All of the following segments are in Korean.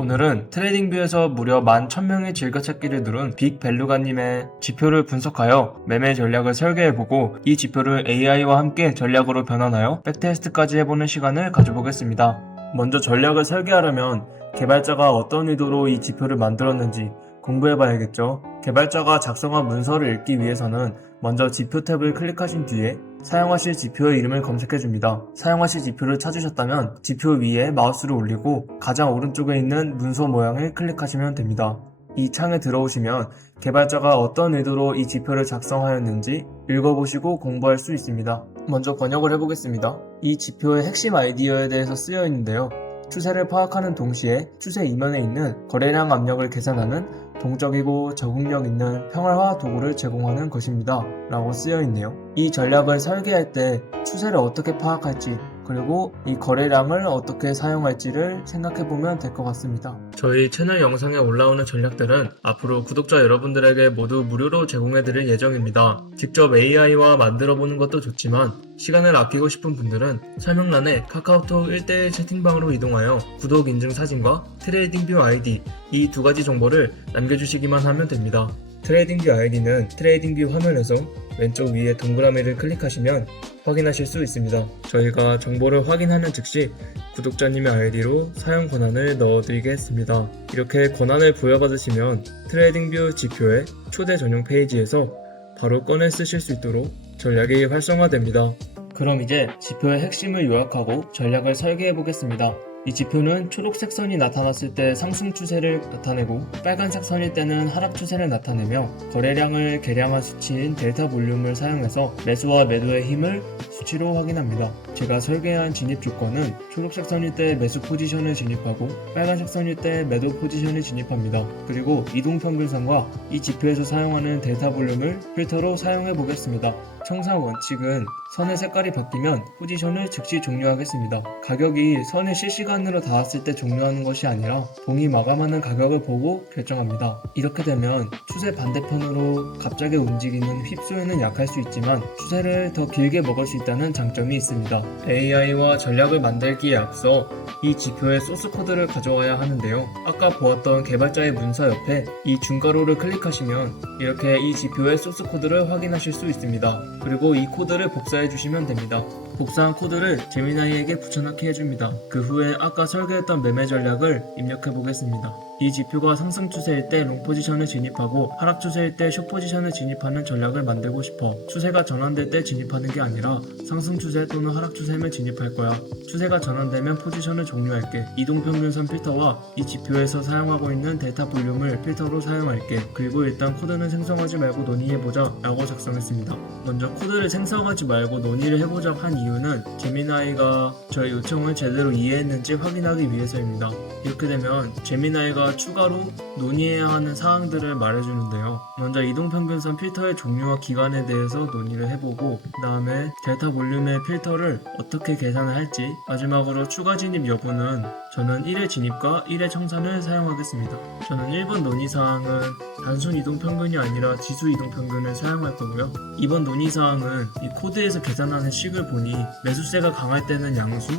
오늘은 트레이딩뷰에서 무려 11,000명의 즐겨찾기를 누른 빅벨루가님의 지표를 분석하여 매매 전략을 설계해보고 이 지표를 AI와 함께 전략으로 변환하여 백테스트까지 해보는 시간을 가져보겠습니다. 먼저 전략을 설계하려면 개발자가 어떤 의도로 이 지표를 만들었는지 공부해봐야겠죠. 개발자가 작성한 문서를 읽기 위해서는 먼저 지표 탭을 클릭하신 뒤에 사용하실 지표의 이름을 검색해줍니다. 사용하실 지표를 찾으셨다면 지표 위에 마우스를 올리고 가장 오른쪽에 있는 문서 모양을 클릭하시면 됩니다. 이 창에 들어오시면 개발자가 어떤 의도로 이 지표를 작성하였는지 읽어보시고 공부할 수 있습니다. 먼저 번역을 해보겠습니다. 이 지표의 핵심 아이디어에 대해서 쓰여 있는데요. 추세를 파악하는 동시에 추세 이면에 있는 거래량 압력을 계산하는 동적이고 적응력 있는 평활화 도구를 제공하는 것입니다. 라고 쓰여 있네요. 이 전략을 설계할 때 추세를 어떻게 파악할지 그리고 이 거래량을 어떻게 사용할지를 생각해보면 될 것 같습니다. 저희 채널 영상에 올라오는 전략들은 앞으로 구독자 여러분들에게 모두 무료로 제공해드릴 예정입니다. 직접 AI와 만들어보는 것도 좋지만 시간을 아끼고 싶은 분들은 설명란에 카카오톡 1대1 채팅방으로 이동하여 구독 인증 사진과 트레이딩뷰 아이디 이 두 가지 정보를 남겨주시기만 하면 됩니다. 트레이딩뷰 아이디는 트레이딩뷰 화면에서 왼쪽 위에 동그라미를 클릭하시면 확인하실 수 있습니다. 저희가 정보를 확인하는 즉시 구독자님의 아이디로 사용 권한을 넣어드리겠습니다. 이렇게 권한을 부여받으시면 트레이딩뷰 지표의 초대 전용 페이지에서 바로 꺼내 쓰실 수 있도록 전략이 활성화됩니다. 그럼 이제 지표의 핵심을 요약하고 전략을 설계해 보겠습니다. 이 지표는 초록색 선이 나타났을 때 상승 추세를 나타내고 빨간색 선일 때는 하락 추세를 나타내며 거래량을 계량한 수치인 델타 볼륨을 사용해서 매수와 매도의 힘을 수치로 확인합니다. 제가 설계한 진입 조건은 초록색 선일 때 매수 포지션을 진입하고 빨간색 선일 때 매도 포지션을 진입합니다. 그리고 이동평균선과 이 지표에서 사용하는 델타 볼륨을 필터로 사용해 보겠습니다. 청산 원칙은 선의 색깔이 바뀌면 포지션을 즉시 종료하겠습니다. 가격이 선에 실시간으로 닿았을 때 종료하는 것이 아니라 봉이 마감하는 가격을 보고 결정합니다. 이렇게 되면 추세 반대편으로 갑자기 움직이는 휩소에는 약할 수 있지만 추세를 더 길게 먹을 수 있다는 장점이 있습니다. AI와 전략을 만들기에 앞서 이 지표의 소스 코드를 가져와야 하는데요. 아까 보았던 개발자의 문서 옆에 이 중괄호를 클릭하시면 이렇게 이 지표의 소스 코드를 확인하실 수 있습니다. 그리고 이 코드를 복사해 주시면 됩니다. 복사한 코드를 제미나이에게 붙여넣기 해줍니다. 그 후에 아까 설계했던 매매 전략을 입력해 보겠습니다. 이 지표가 상승 추세일 때 롱 포지션을 진입하고 하락 추세일 때 숏 포지션을 진입하는 전략을 만들고 싶어. 추세가 전환될 때 진입하는 게 아니라 상승 추세 또는 하락 추세면 진입할 거야. 추세가 전환되면 포지션을 종료할게. 이동평균선 필터와 이 지표에서 사용하고 있는 델타 볼륨을 필터로 사용할게. 그리고 일단 코드는 생성하지 말고 논의해보자 라고 작성했습니다. 먼저 코드를 생성하지 말고 논의를 해보자 한 이유는 제미나이가 저의 요청을 제대로 이해했는지 확인하기 위해서입니다. 이렇게 되면 제미나이가 추가로 논의해야 하는 사항들을 말해주는데요. 먼저 이동평균선 필터의 종류와 기간에 대해서 논의를 해보고 그 다음에 델타 볼륨의 필터를 어떻게 계산을 할지 마지막으로 추가 진입 여부는 저는 1회 진입과 1회 청산을 사용하겠습니다. 저는 1번 논의사항은 단순 이동평균이 아니라 지수 이동평균을 사용할 거고요. 2번 논의사항은 이 코드에서 계산하는 식을 보니 매수세가 강할 때는 양수,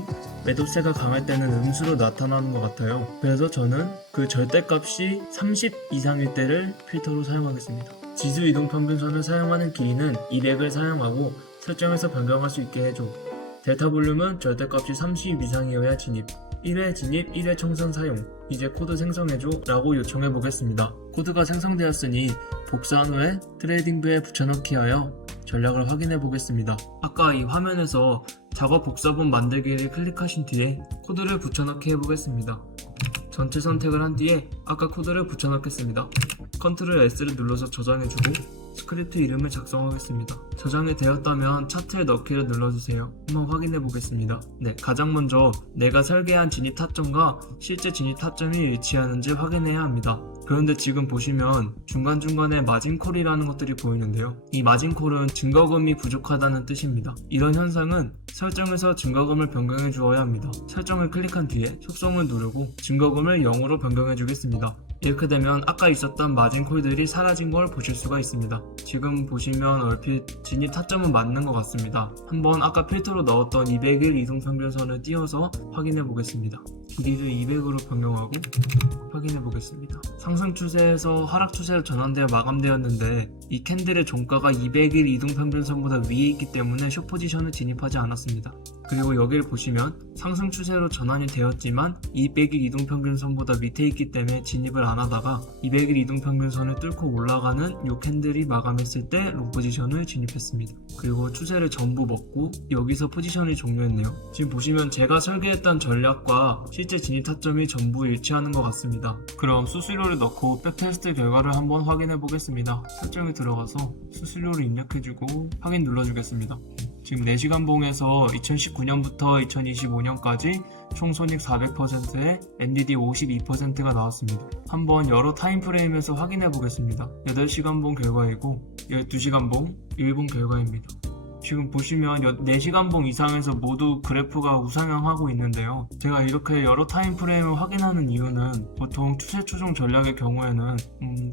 매도세가 강할 때는 음수로 나타나는 것 같아요. 그래서 저는 그 절대값이 30 이상일 때를 필터로 사용하겠습니다. 지수 이동평균선을 사용하는 길이는 200을 사용하고 설정해서 변경할 수 있게 해줘. 델타 볼륨은 절대값이 30 이상이어야 진입. 1회 진입, 1회 청산 사용. 이제 코드 생성해줘 라고 요청해 보겠습니다. 코드가 생성되었으니 복사한 후에 트레이딩뷰에 붙여넣기 하여 전략을 확인해 보겠습니다. 아까 이 화면에서 작업 복사본 만들기를 클릭하신 뒤에 코드를 붙여넣기 해보겠습니다. 전체 선택을 한 뒤에 아까 코드를 붙여넣겠습니다. Ctrl S를 눌러서 저장해주고 스크립트 이름을 작성하겠습니다. 저장이 되었다면 차트에 넣기를 눌러주세요. 한번 확인해 보겠습니다. 네, 가장 먼저 내가 설계한 진입 타점과 실제 진입 타점이 일치하는지 확인해야 합니다. 그런데 지금 보시면 중간중간에 마진콜이라는 것들이 보이는데요. 이 마진콜은 증거금이 부족하다는 뜻입니다. 이런 현상은 설정에서 증거금을 변경해 주어야 합니다. 설정을 클릭한 뒤에 속성을 누르고 증거금을 0으로 변경해 주겠습니다. 이렇게 되면 아까 있었던 마진콜들이 사라진 걸 보실 수가 있습니다. 지금 보시면 얼핏 진입 타점은 맞는 것 같습니다. 한번 아까 필터로 넣었던 200일 이동평균선을 띄워서 확인해 보겠습니다. 길이를 200으로 변경하고 확인해 보겠습니다. 상승 추세에서 하락 추세로 전환되어 마감되었는데 이 캔들의 종가가 200일 이동평균선보다 위에 있기 때문에 숏 포지션을 진입하지 않았습니다. 그리고 여기를 보시면 상승 추세로 전환이 되었지만 200일 이동평균선보다 밑에 있기 때문에 진입을 안 하다가 200일 이동평균선을 뚫고 올라가는 이 캔들이 마감했을 때 롱 포지션을 진입했습니다. 그리고 추세를 전부 먹고 여기서 포지션이 종료했네요. 지금 보시면 제가 설계했던 전략과 실제 진입 타점이 전부 일치하는 것 같습니다. 그럼 수수료를 넣고 백테스트 결과를 한번 확인해 보겠습니다. 설정에 들어가서 수수료를 입력해주고 확인 눌러주겠습니다. 지금 4시간 봉에서 2019년부터 2025년까지 총 손익 400%에 NDD 52%가 나왔습니다. 한번 여러 타임프레임에서 확인해 보겠습니다. 8시간 봉 결과이고 12시간 봉 1분 결과입니다. 지금 보시면 4시간 봉 이상에서 모두 그래프가 우상향하고 있는데요. 제가 이렇게 여러 타임프레임을 확인하는 이유는 보통 추세 추종 전략의 경우에는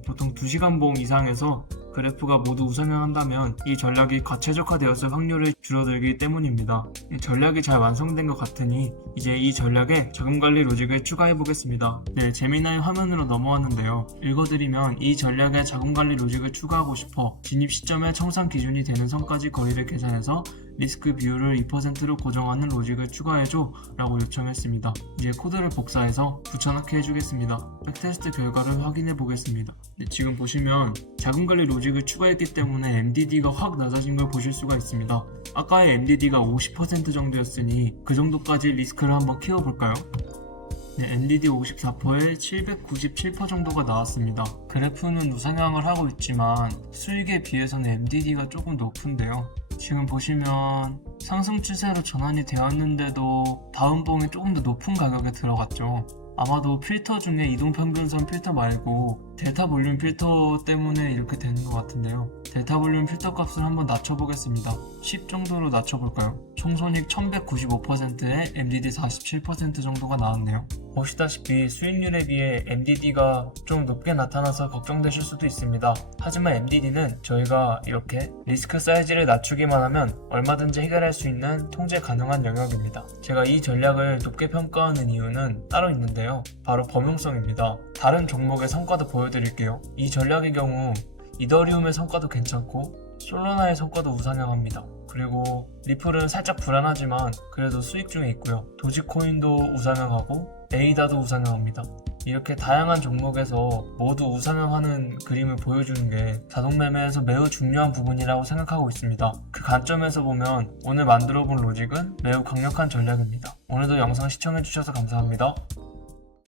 보통 2시간 봉 이상에서 그래프가 모두 우상향한다면 이 전략이 과최적화되었을 확률이 줄어들기 때문입니다. 이 전략이 잘 완성된 것 같으니 이제 이 전략에 자금관리 로직을 추가해 보겠습니다. 네, 재미나의 화면으로 넘어왔는데요. 읽어드리면 이 전략에 자금관리 로직을 추가하고 싶어 진입 시점에 청산 기준이 되는 선까지 거리를 계산해서 리스크 비율을 2%로 고정하는 로직을 추가해줘 라고 요청했습니다. 이제 코드를 복사해서 붙여넣기 해주겠습니다. 백테스트 결과를 확인해 보겠습니다. 네, 지금 보시면 자금관리 로직을 추가했기 때문에 MDD가 확 낮아진 걸 보실 수가 있습니다. 아까의 MDD가 50% 정도였으니 그 정도까지 리스크를 한번 키워볼까요? 네, NDD 54%에 797% 정도가 나왔습니다. 그래프는 우상향을 하고 있지만 수익에 비해서는 MDD가 조금 높은데요. 지금 보시면 상승 추세로 전환이 되었는데도 다음 봉이 조금 더 높은 가격에 들어갔죠. 아마도 필터 중에 이동평균선 필터 말고 델타 볼륨 필터 때문에 이렇게 되는 것 같은데요. 델타 볼륨 필터 값을 한번 낮춰보겠습니다. 10 정도로 낮춰볼까요? 총손익 1195%에 MDD 47% 정도가 나왔네요. 보시다시피 수익률에 비해 MDD가 좀 높게 나타나서 걱정되실 수도 있습니다. 하지만 MDD는 저희가 이렇게 리스크 사이즈를 낮추기만 하면 얼마든지 해결할 수 있는 통제 가능한 영역입니다. 제가 이 전략을 높게 평가하는 이유는 따로 있는데요. 바로 범용성입니다. 다른 종목의 성과도 보여드릴게요. 이 전략의 경우 이더리움의 성과도 괜찮고 솔라나의 성과도 우상향합니다. 그리고 리플은 살짝 불안하지만 그래도 수익 중에 있고요. 도지코인도 우상향하고 에이다도 우상향합니다. 이렇게 다양한 종목에서 모두 우상향하는 그림을 보여주는 게 자동매매에서 매우 중요한 부분이라고 생각하고 있습니다. 그 관점에서 보면 오늘 만들어본 로직은 매우 강력한 전략입니다. 오늘도 영상 시청해주셔서 감사합니다.